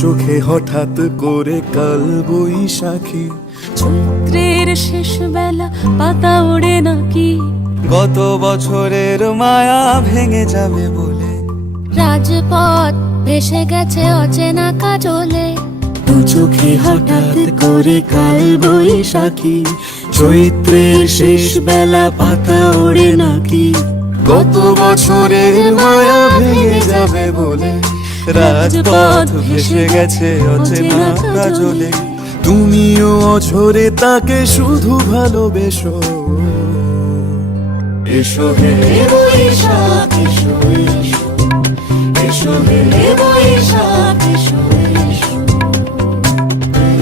চোখে হঠাৎ করে কাল বৈশাখী, চৈত্রের শেষ বেলা পাতা ওড়ে নাকি, গত বছরের মায়া ভেঙে যাবে বলে, রাজপথ ভেসে গেছে অচেনা কাজলে, দু চোখে হঠাৎ করে কাল বৈশাখী, চৈত্রের শেষ বেলা পাতা ওড়ে নাকি, গত বছরের মায়া ভেঙে যাবে বলে, রাজপথ ভেসে গেছে অচেনা কাজলে। তুমিও অঝরে তাকে শুধু ভালোবেসো। এসো হে বৈশাখ এসো এসো, এসো হে বৈশাখ এসো এসো,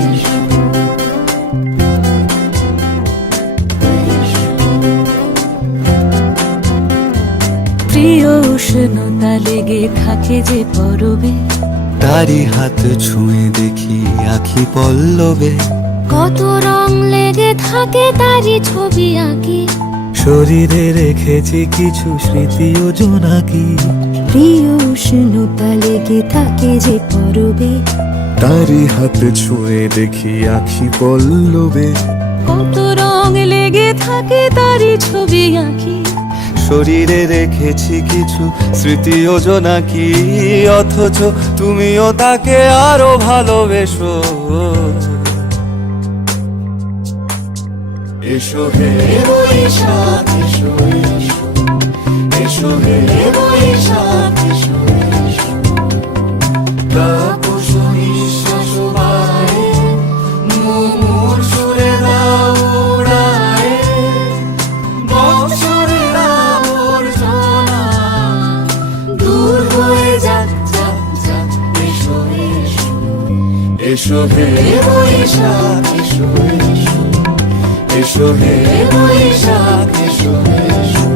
এসো। প্রিয় উষ্ণতা লেগে থাকে যে পরবে, তারি হাত ছুঁয়ে দেখি আখি পল্লবে, কত রং লেগে থাকে তারই ছবি আঁকি, শরীরে রেখেছি কিছু স্মৃতি ও জোনাকি, প্রিয় উষ্ণতা লেগে থাকে যে পরবে, তারি হাত ছুঁয়ে দেখি আখি পল্লবে, কত রং লেগে থাকে তারই ছবি আঁকি, শরীরে রেখেছি কিছু স্মৃতি ও জোনাকি, অথচ তুমিও তাকে আরো ভালোবেসো। এসো হে বৈশাখ এসো এসো, এসো হে বৈশাখ এসো এসো। তাপস নিঃশ্বাস বায়ে, মুমুর সুরে দাও উড়ায়ে, বৎসরের আবর্জনা দূর হয়ে যাক যাক যাক। এসো এসো, এসো হে বৈশাখ এসো এসো, এসো হে বৈশাখ এসো এসো।